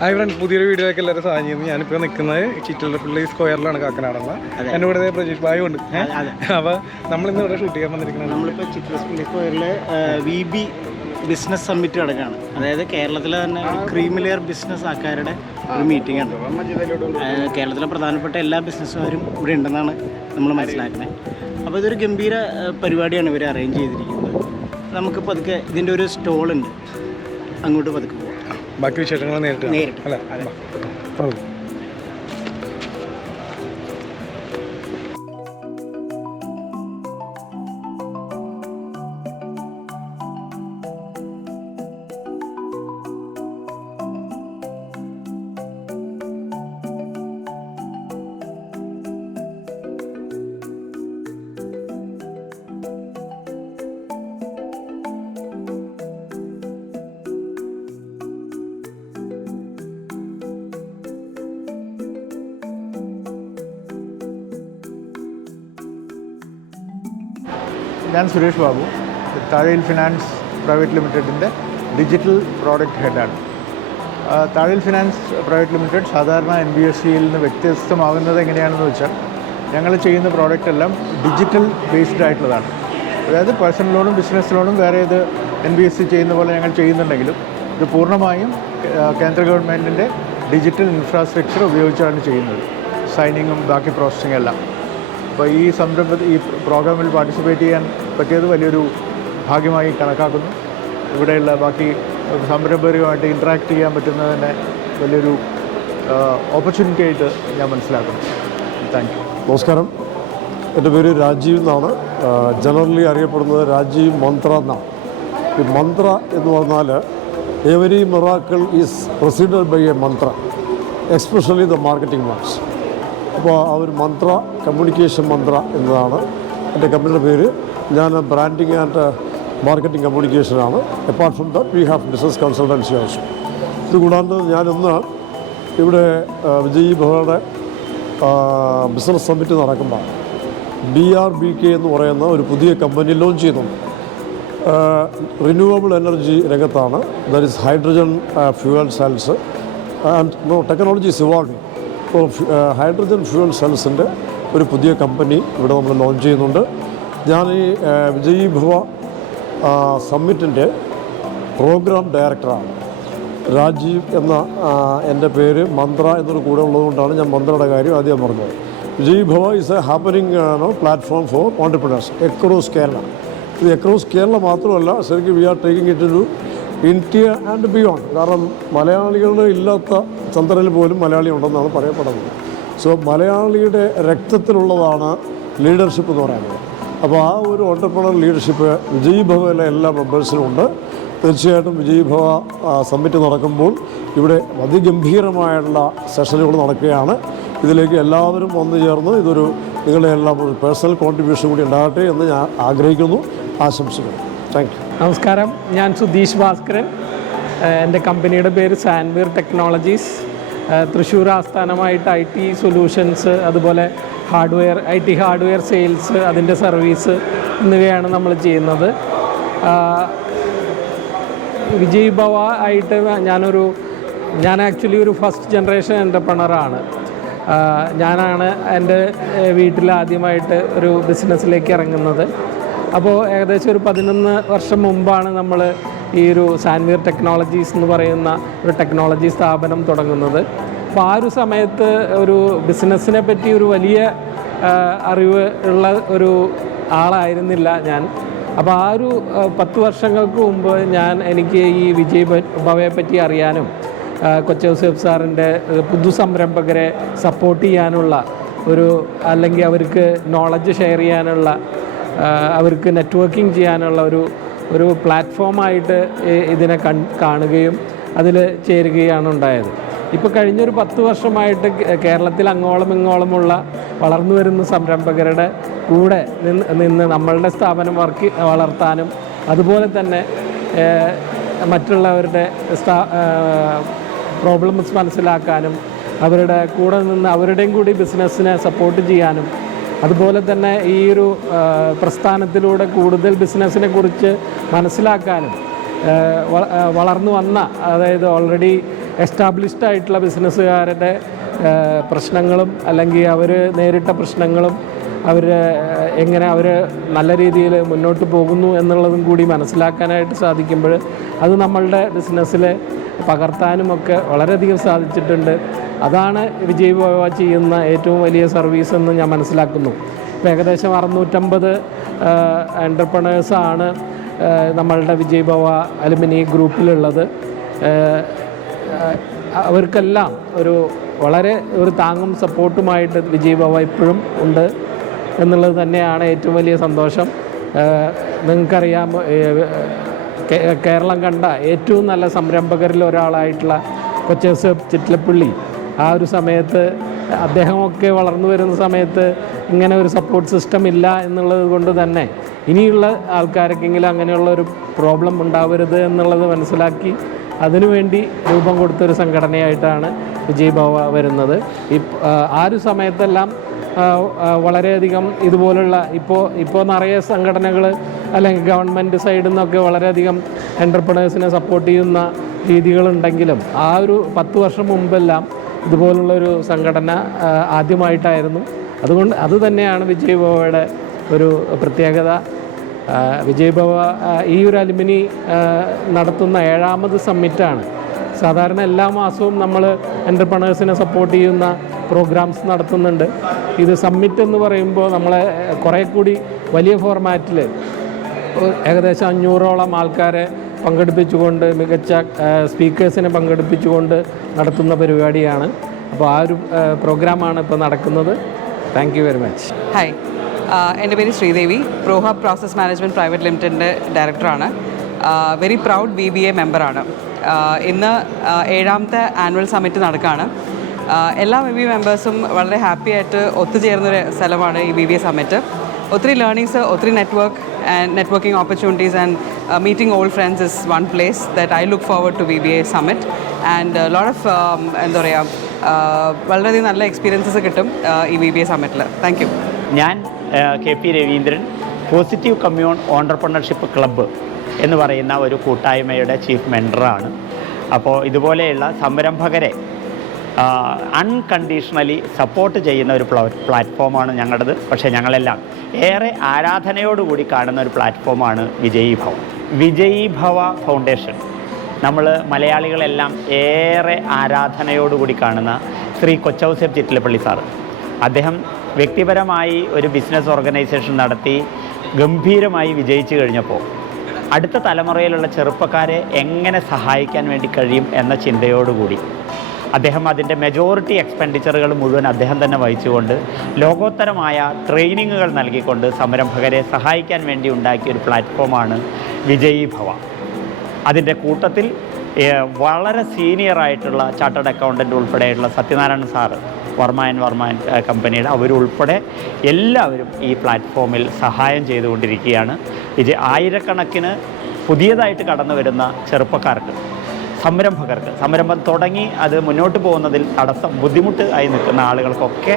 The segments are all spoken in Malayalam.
ഹായ് ഫ്രണ്ട്സ്, പുതിയൊരു വീഡിയോയ്ക്ക് എല്ലാവരും സാധനം ചെയ്യുന്നു. ഞാനിപ്പോൾ നിൽക്കുന്നത് ചിറ്റലപ്പള്ളി സ്ക്വയറിലാണ്, കാക്കനാടെന്ന്. എൻ്റെ കൂടെ പ്രജീഷ് ഭായി ഉണ്ട്. അപ്പോൾ നമ്മളിന്ന് ഇവിടെ ഷൂട്ട് ചെയ്യാൻ വന്നിരിക്കുന്നത് നമ്മളിപ്പോൾ ചിറ്റലപ്പള്ളി സ്ക്വയറിൽ VB ബിസിനസ് സമ്മിറ്റ് നടക്കുകയാണ്. അതായത് കേരളത്തിലെ തന്നെ ക്രീം ലെയർ ബിസിനസ് ആൾക്കാരുടെ ഒരു മീറ്റിംഗ് ആണ്. കേരളത്തിലെ പ്രധാനപ്പെട്ട എല്ലാ ബിസിനസ്സുകാരും ഇവിടെ ഉണ്ടെന്നാണ് നമ്മൾ മനസ്സിലാക്കുന്നത്. അപ്പോൾ ഇതൊരു ഗംഭീര പരിപാടിയാണ് ഇവർ അറേഞ്ച് ചെയ്തിരിക്കുന്നത്. നമുക്ക് പതുക്കെ ഇതിൻ്റെ ഒരു സ്റ്റോളുണ്ട്, അങ്ങോട്ട് പതുക്കെ പോകാം. ബാക്കി വിശേഷങ്ങൾ നേരിട്ട് അല്ലേ? ഞാൻ സുരേഷ് ബാബു, താഴയിൽ ഫിനാൻസ് പ്രൈവറ്റ് ലിമിറ്റഡിൻ്റെ ഡിജിറ്റൽ പ്രോഡക്റ്റ് ഹെഡാണ്. താഴയിൽ ഫിനാൻസ് പ്രൈവറ്റ് ലിമിറ്റഡ് സാധാരണ NBFCയിൽ നിന്ന് വ്യത്യസ്തമാകുന്നത് എങ്ങനെയാണെന്ന് വെച്ചാൽ, ഞങ്ങൾ ചെയ്യുന്ന പ്രോഡക്റ്റ് എല്ലാം ഡിജിറ്റൽ ബേസ്ഡ് ആയിട്ടുള്ളതാണ്. അതായത് പേഴ്സണൽ ലോണും ബിസിനസ് ലോണും വേറെ ഇത് NBFC ചെയ്യുന്ന പോലെ ഞങ്ങൾ ചെയ്യുന്നുണ്ടെങ്കിലും ഇത് പൂർണ്ണമായും കേന്ദ്ര ഗവൺമെൻറ്റിൻ്റെ ഡിജിറ്റൽ ഇൻഫ്രാസ്ട്രക്ചർ ഉപയോഗിച്ചാണ് ചെയ്യുന്നത്. സൈനിങ്ങും ബാക്കി പ്രോസസ്സിങ് എല്ലാം. അപ്പോൾ ഈ പ്രോഗ്രാമിൽ പാർട്ടിസിപ്പേറ്റ് ചെയ്യാൻ പറ്റിയത് വലിയൊരു ഭാഗ്യമായി കണക്കാക്കുന്നു. ഇവിടെയുള്ള ബാക്കി സംരംഭകരുമായിട്ട് ഇൻട്രാക്ട് ചെയ്യാൻ പറ്റുന്നത് തന്നെ വലിയൊരു ഓപ്പർച്യൂണിറ്റി ആയിട്ട് ഞാൻ മനസ്സിലാക്കുന്നു. Thank you. നമസ്കാരം, എൻ്റെ പേര് രാജീവ് എന്നാണ്. ജനറലി അറിയപ്പെടുന്നത് രാജീവ് മന്ത്ര എന്നാണ്. ഈ മന്ത്ര എന്ന് പറഞ്ഞാൽ every miracle is proceeded by a mantra, especially the marketing ones. അപ്പോൾ ആ ഒരു മന്ത്ര കമ്മ്യൂണിക്കേഷൻ മന്ത്ര എന്നതാണ് എൻ്റെ കമ്പനിയുടെ പേര്. ഞാൻ ബ്രാൻഡിങ് ആൻഡ് മാർക്കറ്റിംഗ് കമ്മ്യൂണിക്കേഷനാണ്. Apart from that we have business consultancy ആവശ്യം. ഇതുകൂടാണ്ട് ഞാനിന്ന് ഇവിടെ വിജയ് ഭവയുടെ ബിസിനസ് സമ്മിറ്റ് നടക്കുമ്പോൾ BRBK എന്ന് പറയുന്ന ഒരു പുതിയ കമ്പനി ലോഞ്ച് ചെയ്യുന്നുണ്ട്. റിന്യൂവബിൾ എനർജി രംഗത്താണ്. That is hydrogen fuel cells and technology is evolving. ഇപ്പോൾ ഹൈഡ്രജൻ ഫ്യൂവൽ സെൽസിൻ്റെ ഒരു പുതിയ കമ്പനി ഇവിടെ നമ്മൾ ലോഞ്ച് ചെയ്യുന്നുണ്ട്. ഞാൻ ഈ വിജയ് ഭവ സമ്മിറ്റിൻ്റെ പ്രോഗ്രാം ഡയറക്ടറാണ്. രാജീവ് എന്ന എൻ്റെ പേര് മന്ത്ര എന്നൊരു കൂടെ ഉള്ളതുകൊണ്ടാണ് ഞാൻ മന്ത്രയുടെ കാര്യം ആദ്യം പറഞ്ഞത്. Vijay Bhava is a happening platform for entrepreneurs across Kerala. ഇത് അക്രോസ് കേരള മാത്രമല്ല, ശരിക്കും we are taking it to India and beyond. കാരണം മലയാളികളുടെ ഇല്ലാത്ത ചന്ദ്രനിൽ പോലും മലയാളി ഉണ്ടെന്നാണ് പറയപ്പെടുന്നത്. സോ മലയാളിയുടെ രക്തത്തിലുള്ളതാണ് ലീഡർഷിപ്പ് എന്ന് പറയുന്നത്. അപ്പോൾ ആ ഒരു ഓൺടർപ്രണർ ലീഡർഷിപ്പ് വിജയ് ഭവയിലെ എല്ലാ മെമ്പേഴ്സിനും ഉണ്ട്. തീർച്ചയായിട്ടും വിജയ് ഭവ സമ്മിറ്റ് നടക്കുമ്പോൾ ഇവിടെ അതിഗംഭീരമായിട്ടുള്ള സെഷനുകൾ നടക്കുകയാണ്. ഇതിലേക്ക് എല്ലാവരും വന്നു ചേർന്ന് ഇതൊരു നിങ്ങളുടെ എല്ലാം ഒരു പേഴ്സണൽ കോൺട്രിബ്യൂഷൻ കൂടി ഉണ്ടാകട്ടെ എന്ന് ഞാൻ ആഗ്രഹിക്കുന്നു, ആശംസിക്കുന്നു. Thank U. നമസ്കാരം, ഞാൻ സുധീഷ് ഭാസ്കരൻ. എൻ്റെ കമ്പനിയുടെ പേര് സാൻവീർ ടെക്നോളജീസ്. തൃശ്ശൂർ ആസ്ഥാനമായിട്ട് IT സൊല്യൂഷൻസ്, അതുപോലെ IT ഹാർഡ്വെയർ സെയിൽസ്, അതിൻ്റെ സർവീസ് എന്നിവയാണ് നമ്മൾ ചെയ്യുന്നത്. വിജയ് ഭവ ആയിട്ട് ഞാൻ ആക്ച്വലി ഒരു ഫസ്റ്റ് ജനറേഷൻ എൻ്റർപ്രണറാണ്. ഞാനാണ് എൻ്റെ വീട്ടിൽ ആദ്യമായിട്ട് ഒരു ബിസിനസ്സിലേക്ക് ഇറങ്ങുന്നത്. അപ്പോൾ ഏകദേശം ഒരു 11 വർഷം മുമ്പാണ് നമ്മൾ ഈ ഒരു സാൻവീർ ടെക്നോളജീസ് എന്ന് പറയുന്ന ഒരു ടെക്നോളജി സ്ഥാപനം തുടങ്ങുന്നത്. അപ്പോൾ ആ ഒരു സമയത്ത് ഒരു ബിസിനസ്സിനെ പറ്റി ഒരു വലിയ അറിവ് ഉള്ള ഒരു ആളായിരുന്നില്ല ഞാൻ. അപ്പോൾ ആ ഒരു 10 വർഷങ്ങൾക്ക് മുമ്പ് എനിക്ക് ഈ വിജയ് ഭവയെ പറ്റി അറിയാനും കൊച്ചൗസേഫ് സാറിൻ്റെ പുതു സംരംഭകരെ സപ്പോർട്ട് ചെയ്യാനുള്ള അല്ലെങ്കിൽ അവർക്ക് നോളജ് ഷെയർ ചെയ്യാനുള്ള, അവർക്ക് നെറ്റ്വർക്കിംഗ് ചെയ്യാനുള്ള ഒരു പ്ലാറ്റ്ഫോമായിട്ട് ഇതിനെ കാണുകയും അതിൽ ചേരുകയാണ് ഉണ്ടായത്. ഇപ്പോൾ കഴിഞ്ഞൊരു 10 വർഷമായിട്ട് കേരളത്തിൽ അങ്ങോളം ഇങ്ങോളമുള്ള വളർന്നു വരുന്ന സംരംഭകരുടെ കൂടെ നിന്ന് നമ്മളുടെ സ്ഥാപനം വളർത്താനും അതുപോലെ തന്നെ മറ്റുള്ളവരുടെ പ്രോബ്ലംസ് മനസ്സിലാക്കാനും അവരുടെ കൂടെ നിന്ന് അവരുടെയും കൂടി ബിസിനസ്സിനെ സപ്പോർട്ട് ചെയ്യാനും അതുപോലെ തന്നെ ഈ ഒരു പ്രസ്ഥാനത്തിലൂടെ കൂടുതൽ ബിസിനസ്സിനെ കുറിച്ച് മനസ്സിലാക്കാനും വളർന്നു വന്ന, അതായത് ഓൾറെഡി എസ്റ്റാബ്ലിഷ്ഡ് ആയിട്ടുള്ള ബിസിനസ്സുകാരുടെ പ്രശ്നങ്ങളും അല്ലെങ്കിൽ അവർ നേരിട്ട പ്രശ്നങ്ങളും എങ്ങനെ അവർ നല്ല രീതിയിൽ മുന്നോട്ട് പോകുന്നു എന്നുള്ളതും കൂടി മനസ്സിലാക്കാനായിട്ട് സാധിക്കുമ്പോൾ അത് നമ്മളുടെ ബിസിനസ്സിൽ പകർത്താനുമൊക്കെ വളരെയധികം സാധിച്ചിട്ടുണ്ട്. അതാണ് വിജയ് ഭവ ചെയ്യുന്ന ഏറ്റവും വലിയ സർവീസ് എന്ന് ഞാൻ മനസ്സിലാക്കുന്നു. ഇപ്പോൾ ഏകദേശം 650 എൻ്റർപ്രണേഴ്സാണ് നമ്മളുടെ വിജയ് ഭവ അലുമിനി ഗ്രൂപ്പിലുള്ളത്. അവർക്കെല്ലാം വളരെ താങ്ങും സപ്പോർട്ടുമായിട്ട് വിജയ് ഭവ ഇപ്പോഴും ഉണ്ട് എന്നുള്ളത് തന്നെയാണ് ഏറ്റവും വലിയ സന്തോഷം. നിങ്ങൾക്കറിയാം, കേരളം കണ്ട ഏറ്റവും നല്ല സംരംഭകരിൽ ഒരാളായിട്ടുള്ള കൊച്ചേസേബ് ചിറ്റലപ്പള്ളി ആ ഒരു സമയത്ത് അദ്ദേഹമൊക്കെ വളർന്നു വരുന്ന സമയത്ത് ഇങ്ങനെ ഒരു സപ്പോർട്ട് സിസ്റ്റം ഇല്ല എന്നുള്ളത് കൊണ്ട് തന്നെ ഇനിയുള്ള ആൾക്കാർക്കെങ്കിലും അങ്ങനെയുള്ള ഒരു പ്രോബ്ലം ഉണ്ടാവരുത് എന്നുള്ളത് മനസ്സിലാക്കി അതിനുവേണ്ടി രൂപം കൊടുത്തൊരു സംഘടനയായിട്ടാണ് വിജയ് ഭവ വരുന്നത്. ആ ഒരു സമയത്തെല്ലാം വളരെയധികം ഇതുപോലുള്ള ഇപ്പോൾ നിറയെ സംഘടനകൾ അല്ലെങ്കിൽ ഗവൺമെൻറ് സൈഡിൽ നിന്നൊക്കെ വളരെയധികം എൻ്റർപ്രണേഴ്സിനെ സപ്പോർട്ട് ചെയ്യുന്ന രീതികളുണ്ടെങ്കിലും ആ ഒരു 10 വർഷം മുമ്പെല്ലാം ഇതുപോലുള്ളൊരു സംഘടന ആദ്യമായിട്ടായിരുന്നു. അതുകൊണ്ട് അത് തന്നെയാണ് വിജയ് ഭവയുടെ ഒരു പ്രത്യേകത. വിജയ് ഭവ ഈ ഒരു അലുമിനി നടത്തുന്ന 7ാമത് സമ്മിറ്റാണ്. സാധാരണ എല്ലാ മാസവും നമ്മൾ എൻ്റർപ്രണേഴ്സിനെ സപ്പോർട്ട് ചെയ്യുന്ന പ്രോഗ്രാംസ് നടത്തുന്നുണ്ട്. ഇത് സമ്മിറ്റ് എന്ന് പറയുമ്പോൾ നമ്മളെ കുറേ കൂടി വലിയ ഫോർമാറ്റിൽ ഏകദേശം 500ഓളം ആൾക്കാരെ പങ്കെടുപ്പിച്ചുകൊണ്ട് മികച്ച സ്പീക്കേഴ്സിനെ പങ്കെടുപ്പിച്ചുകൊണ്ട് നടത്തുന്ന പരിപാടിയാണ്. അപ്പോൾ ആ ഒരു പ്രോഗ്രാമാണ് ഇപ്പോൾ നടക്കുന്നത്. Thank you very much. Hi, എൻ്റെ പേര് ശ്രീദേവി, പ്രോഹബ് പ്രോസസ് മാനേജ്മെൻറ്റ് പ്രൈവറ്റ് ലിമിറ്റഡിൻ്റെ ഡയറക്ടറാണ്. വെരി പ്രൗഡ് VBA മെമ്പറാണ്. ഇന്ന് 7ാമത്തെ ആനുവൽ സമ്മിറ്റ് നടക്കുകയാണ്. എല്ലാ VBA മെമ്പേഴ്സും വളരെ ഹാപ്പി ആയിട്ട് ഒത്തുചേർന്നൊരു സ്ഥലമാണ് ഈ VBA സമ്മിറ്റ്. ഒത്തിരി ലേണിങ്സ്, ഒത്തിരി networking opportunities and meeting old friends is one place that I look forward to VBA summit, and a lot of എന്താ പറയുക, വളരെയധികം നല്ല എക്സ്പീരിയൻസസ് കിട്ടും ഈ VBA സമ്മിറ്റിൽ. Thank you. ഞാൻ KP Raveendran, positive commune entrepreneurship club എന്ന് പറയുന്ന ഒരു കൂട്ടായ്മയുടെ ചീഫ് മെൻറ്ററാണ്. അപ്പോൾ ഇതുപോലെയുള്ള സംരംഭകരെ അൺകണ്ടീഷണലി സപ്പോർട്ട് ചെയ്യുന്ന ഒരു പ്ലാറ്റ്ഫോമാണ് ഞങ്ങളുടേത്. പക്ഷേ ഞങ്ങളെല്ലാം ഏറെ ആരാധനയോടുകൂടി കാണുന്ന ഒരു പ്ലാറ്റ്ഫോമാണ് വിജയ് ഭവ. വിജയ് ഭവ ഫൗണ്ടേഷൻ നമ്മൾ മലയാളികളെല്ലാം ഏറെ ആരാധനയോടുകൂടി കാണുന്ന ശ്രീ കൊച്ചൗസേബ് ചിറ്റലപ്പള്ളി സാറ്. അദ്ദേഹം വ്യക്തിപരമായി ഒരു ബിസിനസ് ഓർഗനൈസേഷൻ നടത്തി ഗംഭീരമായി വിജയിച്ചു കഴിഞ്ഞപ്പോൾ അടുത്ത തലമുറയിലുള്ള ചെറുപ്പക്കാരെ എങ്ങനെ സഹായിക്കാൻ വേണ്ടി കഴിയും എന്ന ചിന്തയോടുകൂടി അദ്ദേഹം അതിൻ്റെ മെജോറിറ്റി എക്സ്പെൻഡിച്ചറുകൾ മുഴുവൻ അദ്ദേഹം തന്നെ വഹിച്ചുകൊണ്ട് ലോകോത്തരമായ ട്രെയിനിങ്ങുകൾ നൽകിക്കൊണ്ട് സംരംഭകരെ സഹായിക്കാൻ വേണ്ടി ഉണ്ടാക്കിയ ഒരു പ്ലാറ്റ്ഫോമാണ് വിജയ് ഭവ. അതിൻ്റെ കൂട്ടത്തിൽ വളരെ സീനിയറായിട്ടുള്ള ചാർട്ടേഡ് അക്കൗണ്ടൻ്റ് ഉൾപ്പെടെയുള്ള സത്യനാരായണൻ സാറ്, വർമ്മ ആൻഡ് കമ്പനിയുടെ അവരുൾപ്പെടെ എല്ലാവരും ഈ പ്ലാറ്റ്ഫോമിൽ സഹായം ചെയ്തുകൊണ്ടിരിക്കുകയാണ്. ആയിരക്കണക്കിന് പുതിയതായിട്ട് കടന്നു വരുന്ന ചെറുപ്പക്കാർക്ക്, സംരംഭകർക്ക്, സംരംഭം തുടങ്ങി അത് മുന്നോട്ട് പോകുന്നതിൽ ബുദ്ധിമുട്ട് ആയി നിൽക്കുന്ന ആളുകൾക്കൊക്കെ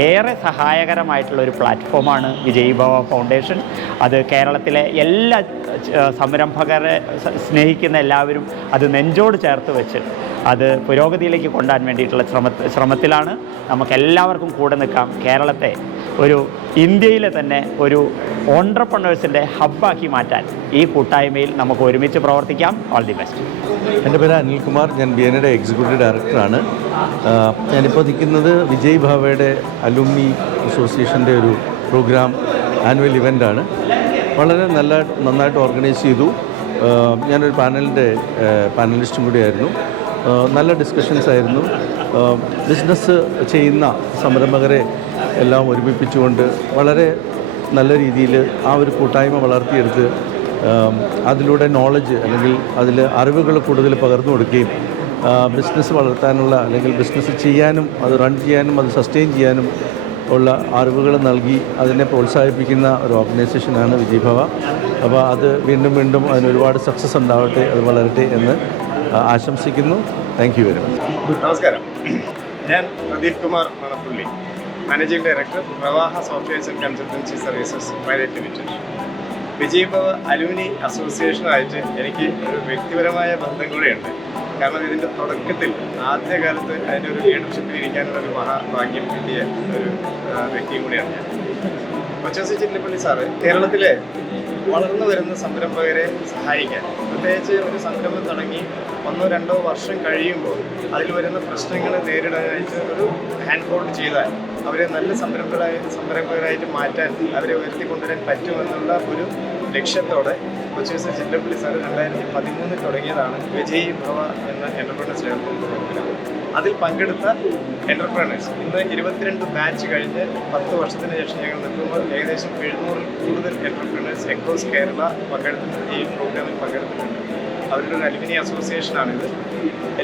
ഏറെ സഹായകരമായിട്ടുള്ള ഒരു പ്ലാറ്റ്ഫോമാണ് വിജയ് ഭവ ഫൗണ്ടേഷൻ. അത് കേരളത്തിലെ എല്ലാ സംരംഭകരെ സ്നേഹിക്കുന്ന എല്ലാവരും അത് നെഞ്ചോട് ചേർത്ത് വെച്ച് അത് പുരോഗതിയിലേക്ക് കൊണ്ടുവരാൻ വേണ്ടിയിട്ടുള്ള ശ്രമത്തിലാണ്. നമുക്കെല്ലാവർക്കും കൂടെ നിൽക്കാം. കേരളത്തെ ഒരു ഇന്ത്യയിലെ തന്നെ ഒരു ഓൺട്രപ്രണേഴ്സിൻ്റെ ഹബ്ബാക്കി മാറ്റാൻ ഈ കൂട്ടായ്മയിൽ നമുക്ക് ഒരുമിച്ച് പ്രവർത്തിക്കാം. All the best. എൻ്റെ പേര് അനിൽകുമാർ, ഞാൻ BNAയുടെ എക്സിക്യൂട്ടീവ് ഡയറക്ടറാണ്. ഞാനിപ്പോൾ നിൽക്കുന്നത് വിജയ് ഭവയുടെ അലുമിനി അസോസിയേഷൻ്റെ ഒരു പ്രോഗ്രാം ആനുവൽ ഇവൻ്റാണ്. വളരെ നന്നായിട്ട് ഓർഗനൈസ് ചെയ്തു. ഞാനൊരു പാനലിസ്റ്റും കൂടിയായിരുന്നു. നല്ല ഡിസ്കഷൻസ് ആയിരുന്നു. ബിസിനസ് ചെയ്യുന്ന സംരംഭകരെ എല്ലാം ഒരുമിപ്പിച്ചുകൊണ്ട് വളരെ നല്ല രീതിയിൽ ആ ഒരു കൂട്ടായ്മ വളർത്തിയെടുത്ത് അതിലൂടെ നോളജ് അല്ലെങ്കിൽ അതിൽ അറിവുകൾ കൂടുതൽ പകർന്നു കൊടുക്കുകയും ബിസിനസ് വളർത്താനുള്ള അല്ലെങ്കിൽ ബിസിനസ് ചെയ്യാനും അത് റൺ ചെയ്യാനും അത് സസ്റ്റെയിൻ ചെയ്യാനും ഉള്ള അറിവുകൾ നൽകി അതിനെ പ്രോത്സാഹിപ്പിക്കുന്ന ഒരു ഓർഗനൈസേഷനാണ് വിജയ് ഭവ. അപ്പോൾ അത് വീണ്ടും അതിനൊരുപാട് സക്സസ് ഉണ്ടാവട്ടെ, അത് വളരട്ടെ എന്ന് ആശംസിക്കുന്നു. Thank you very much. നമസ്കാരം, ഞാൻ Pradeep Kumar Manappulli, managing director Pravaha softwares and consultancy services private limited. Vijay Bhava alumni അസോസിയേഷനുമായിട്ട് എനിക്ക് ഒരു വ്യക്തിപരമായ ബന്ധം കൂടെയുണ്ട്. കാരണം ഇതിൻ്റെ തുടക്കത്തിൽ ആദ്യകാലത്ത് അതിൻ്റെ ഒരു ലീഡർഷിപ്പിൽ ഇരിക്കാനുള്ള ഒരു മഹാഭാഗ്യം കിട്ടിയ ഒരു വ്യക്തിയും കൂടിയാണ് ഞാൻ. കൊച്ചി ചിറ്റലപ്പള്ളി സാറ് കേരളത്തിലെ വളർന്നു വരുന്ന സംരംഭകരെ സഹായിക്കാൻ, പ്രത്യേകിച്ച് ഒരു സംരംഭം തുടങ്ങി 1-2 വർഷം കഴിയുമ്പോൾ അതിൽ വരുന്ന പ്രശ്നങ്ങൾ നേരിടാനായിട്ട് ഒരു ഹാൻഡ് ഹോൾഡ് ചെയ്താൽ അവരെ നല്ല സംരംഭകരായിട്ട് മാറ്റാൻ, അവരെ ഉയർത്തിക്കൊണ്ടുവരാൻ പറ്റുമെന്നുള്ള ഒരു ലക്ഷ്യത്തോടെ കൊച്ചി ചിറ്റലപ്പള്ളി സാറ് 2013 തുടങ്ങിയതാണ് വിജയ് ഭവ എന്ന എൻ്റർപ്രണേഴ്സ് ഡെവലപ്മെൻറ്റ് പ്രോഗ്രാം. അതിൽ പങ്കെടുത്ത എൻ്റർപ്രണേഴ്സ് ഇന്ന് 22 ബാച്ച് കഴിഞ്ഞ് 10 വർഷത്തിന് ശേഷം ഞങ്ങൾ നിൽക്കുമ്പോൾ ഏകദേശം 700 കൂടുതൽ എൻ്റർപ്രണേഴ്സ് അക്രോസ് കേരള ഈ പ്രോഗ്രാമിൽ പങ്കെടുത്തിട്ടുണ്ട്. അവരുടെ ഒരു അലുമിനി അസോസിയേഷനാണിത്.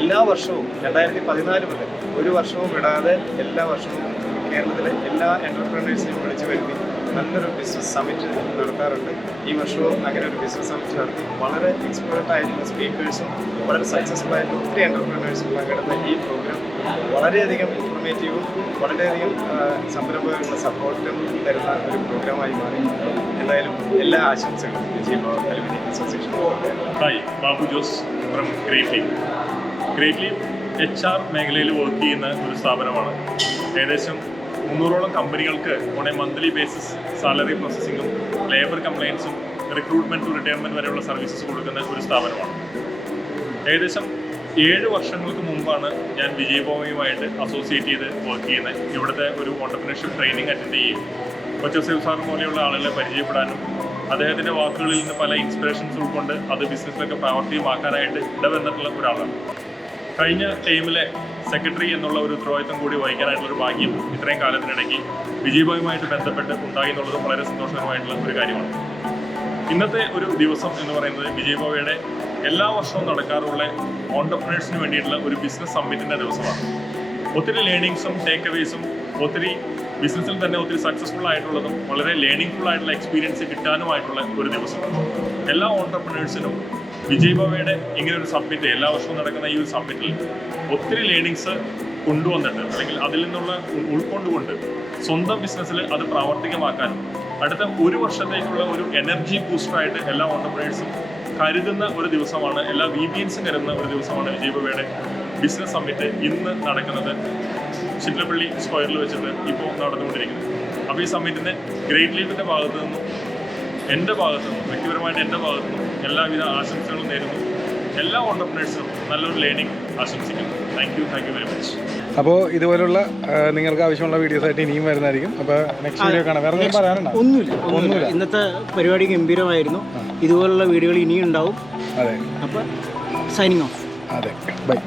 എല്ലാ വർഷവും 2014 മുതൽ ഒരു വർഷവും വിടാതെ എല്ലാ വർഷവും കേരളത്തിലെ എല്ലാ എൻ്റർപ്രണേഴ്സിനെയും വിളിച്ചു വരുത്തി നല്ലൊരു ബിസിനസ് സമ്മിറ്റ് നടത്താറുണ്ട്. ഈ വർഷവും അങ്ങനെ ഒരു ബിസിനസ് സമ്മിറ്റ് നടത്തി വളരെ എക്സ്പേർട്ടായിട്ടുള്ള സ്പീക്കേഴ്സും വളരെ സക്സസ്ഫുൾ ആയിട്ടുള്ള ഒത്തിരി എൻ്റർപ്രണേഴ്സും പങ്കെടുത്ത ഈ പ്രോഗ്രാം വളരെയധികം ഇൻഫോർമേറ്റീവും വളരെയധികം സംരംഭകരുടെ സപ്പോർട്ടും തരുന്ന ഒരു പ്രോഗ്രാമായി മാറി. എന്തായാലും എല്ലാ ആശംസകളും Vijay Bhava alumni association. Hi, Babu Jose from great leave. Great leave HR മേഖലയിൽ വർക്ക് ചെയ്യുന്ന ഒരു സ്ഥാപനമാണ്. ഏകദേശം 300ഓളം കമ്പനികൾക്ക് on a monthly basis salary പ്രോസസ്സിങ്ങും ലേബർ കംപ്ലയിൻസും റിക്രൂട്ട്മെൻറ്റ് ടു റിട്ടയർമെൻറ്റ് വരെയുള്ള സർവീസസ് കൊടുക്കുന്ന ഒരു സ്ഥാപനമാണ്. ഏകദേശം 7 വർഷങ്ങൾക്ക് മുമ്പാണ് ഞാൻ വിജയ് ഭവയുമായിട്ട് അസോസിയേറ്റ് ചെയ്ത് വർക്ക് ചെയ്യുന്നത്. ഇവിടുത്തെ ഒരു ഓണ്ടർപ്രണർഷിപ്പ് ട്രെയിനിങ് അറ്റൻഡ് ചെയ്യുകയും കൊച്ചി സാർ പോലെയുള്ള ആളുകളെ പരിചയപ്പെടാനും അദ്ദേഹത്തിൻ്റെ വാക്കുകളിൽ നിന്ന് പല ഇൻസ്പിറേഷൻസ് ഉൾക്കൊണ്ട് അത് ബിസിനസ്സിലൊക്കെ പ്രാവർത്തികമാക്കാനായിട്ട് ഇടവന്നിട്ടുള്ള ഒരാളാണ്. കഴിഞ്ഞ ടൈമിലെ സെക്രട്ടറി എന്നുള്ള ഒരു ഉത്തരവാദിത്വം കൂടി വഹിക്കാനായിട്ടുള്ളൊരു ഭാഗ്യം ഇത്രയും കാലത്തിനിടയ്ക്ക് വിജയ് ഭവയുമായിട്ട് ബന്ധപ്പെട്ട് ഉണ്ടായി എന്നുള്ളത് വളരെ സന്തോഷകരമായിട്ടുള്ള ഒരു കാര്യമാണ്. ഇന്നത്തെ ഒരു ദിവസം എന്ന് പറയുന്നത് വിജയ് ഭവയുടെ എല്ലാ വർഷവും നടക്കാറുള്ള ഓണ്ടർപ്രണേഴ്സിന് വേണ്ടിയിട്ടുള്ള ഒരു ബിസിനസ് സമ്മിറ്റിൻ്റെ ദിവസമാണ്. ഒത്തിരി ലേണിങ്സും ടേക്ക് അവേസും ഒത്തിരി ബിസിനസ്സിൽ തന്നെ ഒത്തിരി സക്സസ്ഫുൾ ആയിട്ടുള്ളതും വളരെ ലേണിംഗ്ഫുൾ ആയിട്ടുള്ള എക്സ്പീരിയൻസ് കിട്ടാനുമായിട്ടുള്ള ഒരു ദിവസം. എല്ലാ ഓണ്ടർപ്രണേഴ്സിനും വിജയ് ഭവയുടെ ഇങ്ങനെ ഒരു സബ്മിറ്റ്, എല്ലാ വർഷവും നടക്കുന്ന ഈ ഒരു സബ്മിറ്റിൽ ഒത്തിരി ലേണിങ്സ് കൊണ്ടുവന്നിട്ട് അല്ലെങ്കിൽ അതിൽ നിന്നുള്ള ഉൾക്കൊണ്ടുകൊണ്ട് സ്വന്തം ബിസിനസ്സിൽ അത് പ്രാവർത്തികമാക്കാനും അടുത്ത 1 വർഷത്തേക്കുള്ള ഒരു എനർജി ബൂസ്റ്ററായിട്ട് എല്ലാ ഓണ്ടർപ്രണേഴ്സും കരുതുന്ന ഒരു ദിവസമാണ്, എല്ലാ VBNസും കരുതുന്ന ഒരു ദിവസമാണ് വിജയ് ഭവയുടെ ബിസിനസ് സമ്മിറ്റ് ഇന്ന് നടക്കുന്നത് ചിറ്റലപ്പള്ളി സ്ക്വയറിൽ വെച്ചിട്ട് ഇപ്പോൾ നടന്നുകൊണ്ടിരിക്കുന്നത്. അപ്പോൾ ഈ സമ്മിറ്റിന് ഗ്രേറ്റ് ലീവിൻ്റെ ഭാഗത്തു നിന്നും എൻ്റെ ഭാഗത്തു നിന്നും വ്യക്തിപരമായിട്ട് എൻ്റെ ഭാഗത്തു നിന്നും എല്ലാവിധ ആശംസകളും നേരുന്നു. എല്ലാ ഓണ്ടർപ്രണേഴ്സിനും നല്ലൊരു ലേണിംഗ് ആശംസിക്കുന്നു. Thank you very much. അപ്പോൾ ഇതുപോലുള്ള നിങ്ങൾക്ക് ആവശ്യമുള്ള വീഡിയോസ് ആയിട്ട് ഇനിയും വരുന്നതായിരിക്കും. അപ്പോൾ നെക്സ്റ്റ് വീഡിയോ കാണാം. വേറെ എന്തെങ്കിലും പറയാനുണ്ടോ? ഒന്നുമില്ല. ഇന്നത്തെ പരിപാടി ഗംഭീരമായിരുന്നു. ഇതുപോലുള്ള വീഡിയോകൾ ഇനിയും ഉണ്ടാവും. അതെ. അപ്പോൾ സൈനിങ് ഓഫ്. അതെ, ബൈ.